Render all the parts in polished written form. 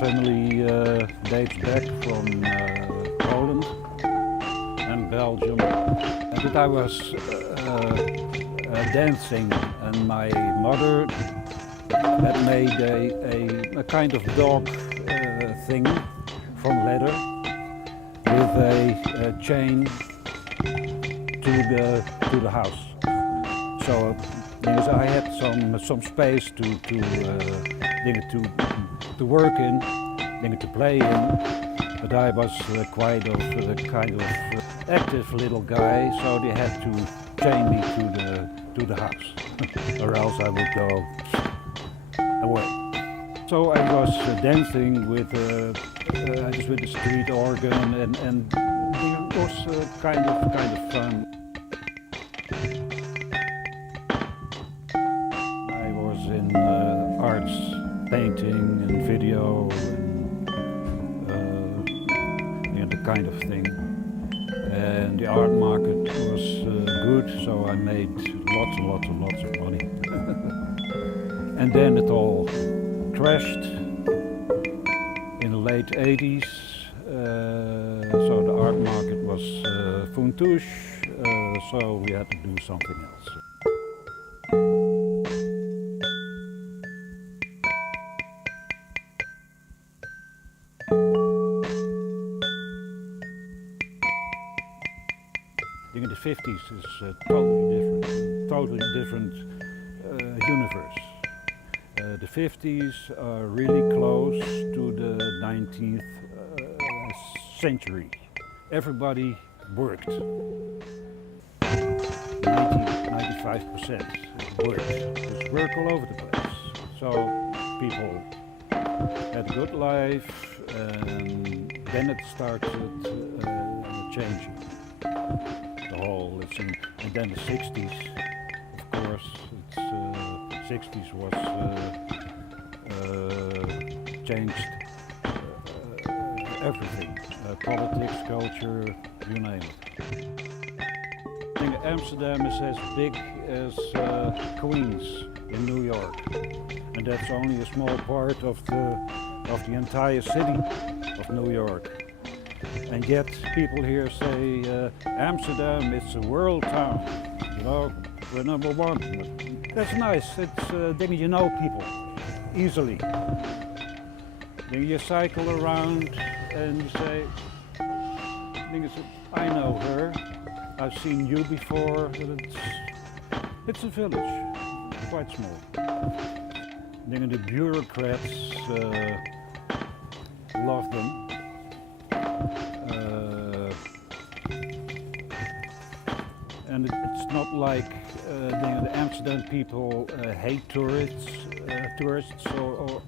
family dates back from Poland and Belgium. And I was dancing, and my mother had made a kind of dog thing from leather with a chain to the house. So because I had some space to work in, to play in, but I was quite of a kind of active little guy, so they had to chain me to the house, or else I would go away. So I was dancing with the street organ, and it was kind of fun. I was in arts, painting and video, and the kind of thing. And the art market was good, so I made lots of money. And then it all crashed in the late 80s. So the art market was funtush, so we had to do something else. I think the 50s is a totally different universe. The 50s are really close to the 19th century. Everybody worked. 95% worked. There's work all over the place. So people had a good life, and then it started changing. And then the 60s, of course, 60s was changed everything, politics, culture, you name it. I think Amsterdam is as big as Queens in New York, and that's only a small part of the entire city of New York. And yet people here say Amsterdam is a world town, you know, we're number one. That's nice, it's then you know people easily. Then you cycle around and you say, I know her, I've seen you before, it's a village, quite small. Then the bureaucrats love them. And it's not like the Amsterdam people hate tourists or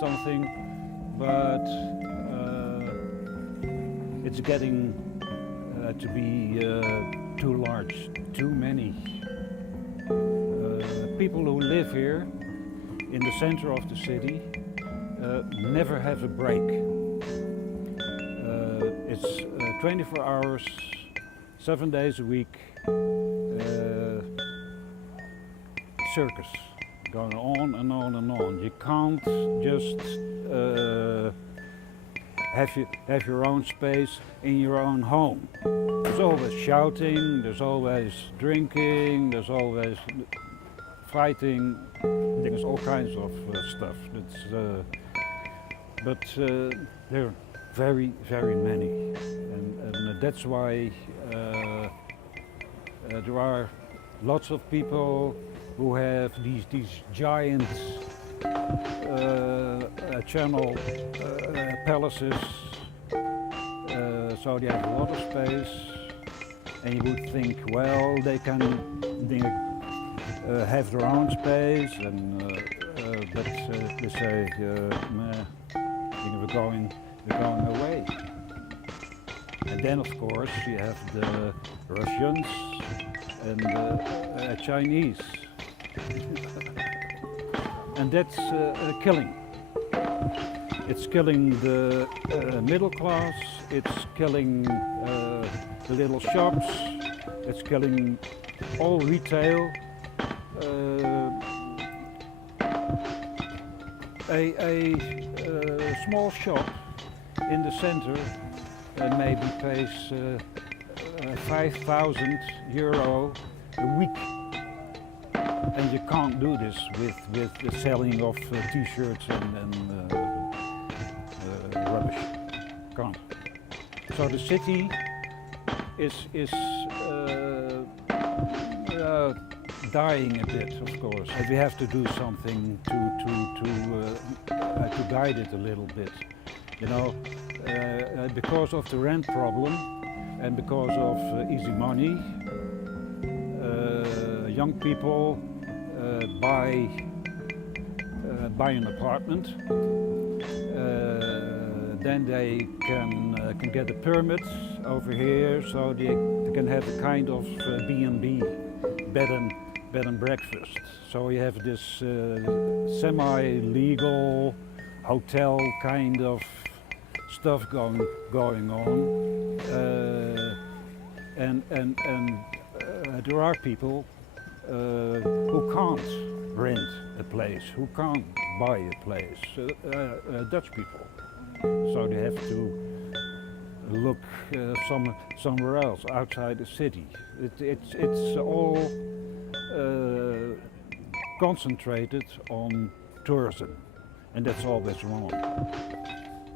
something, but it's getting to be too large, too many. People who live here in the center of the city never have a break. It's 24 hours, 7 days a week, circus, going on and on and on. You can't just have your own space in your own home. There's always shouting, there's always drinking, there's always fighting, there's all kinds of stuff. But there are very, very many, and that's why there are lots of people who have these giant channel palaces, so they have a lot of space, and you would think, well, they can have their own space, but they say, we're going away. And then, of course, you have the Russians and the Chinese. And that's killing. It's killing the middle class, it's killing the little shops, it's killing all retail. A small shop in the center maybe pays €5,000 a week. And you can't do this with the selling of t-shirts and rubbish. Can't. So the city is dying a bit, of course. And we have to do something to guide it a little bit. You know, because of the rent problem and because of easy money, young people buy an apartment. Then they can get a permit over here, so they can have a kind of B&B, bed and breakfast. So you have this semi-legal hotel kind of stuff going on, and there are people who can't rent a place, who can't buy a place, Dutch people. So they have to look somewhere else, outside the city. It's all concentrated on tourism, and that's always wrong.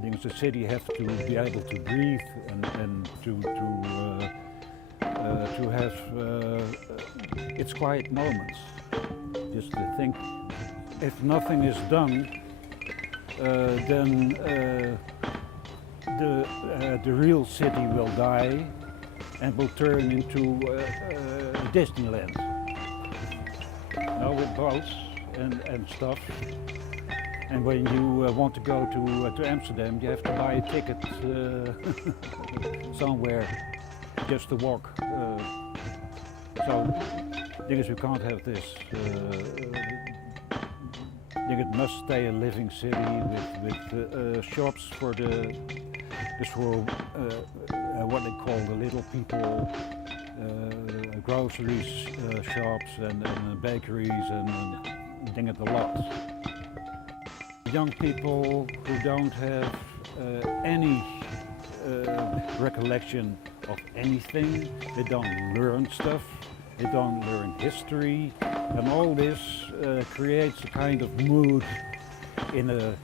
Because the city has to be able to breathe and to have its quiet moments. Just to think, if nothing is done, then the real city will die and will turn into Disneyland. Now with boats and stuff. And when you want to go to Amsterdam, you have to buy a ticket somewhere just to walk. So I think we can't have this. I think it must stay a living city with shops for what they call the little people, groceries shops and bakeries and I think it's a lot. Young people who don't have any recollection of anything, they don't learn stuff, they don't learn history, and all this creates a kind of mood in a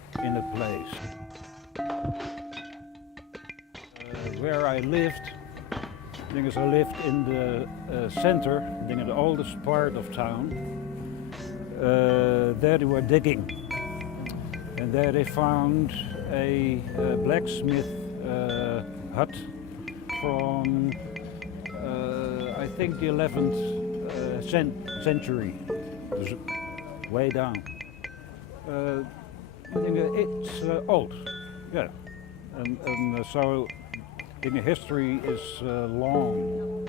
place. Where I lived, I think I lived in the center, I think in the oldest part of town. There they were digging, and there they found a blacksmith hut from I think the 11th century. It was way down. I think it's old, yeah, and so I think history is long,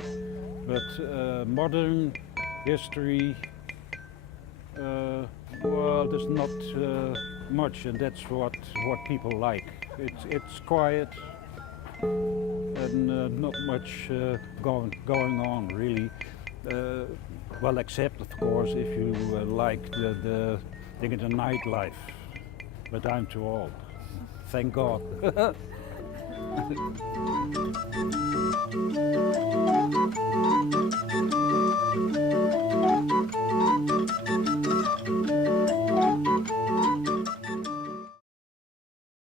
but modern history, well, there's not much, and that's what people like. It's quiet and not much going on really. Well, except of course if you like the nightlife, but I'm too old. Thank God.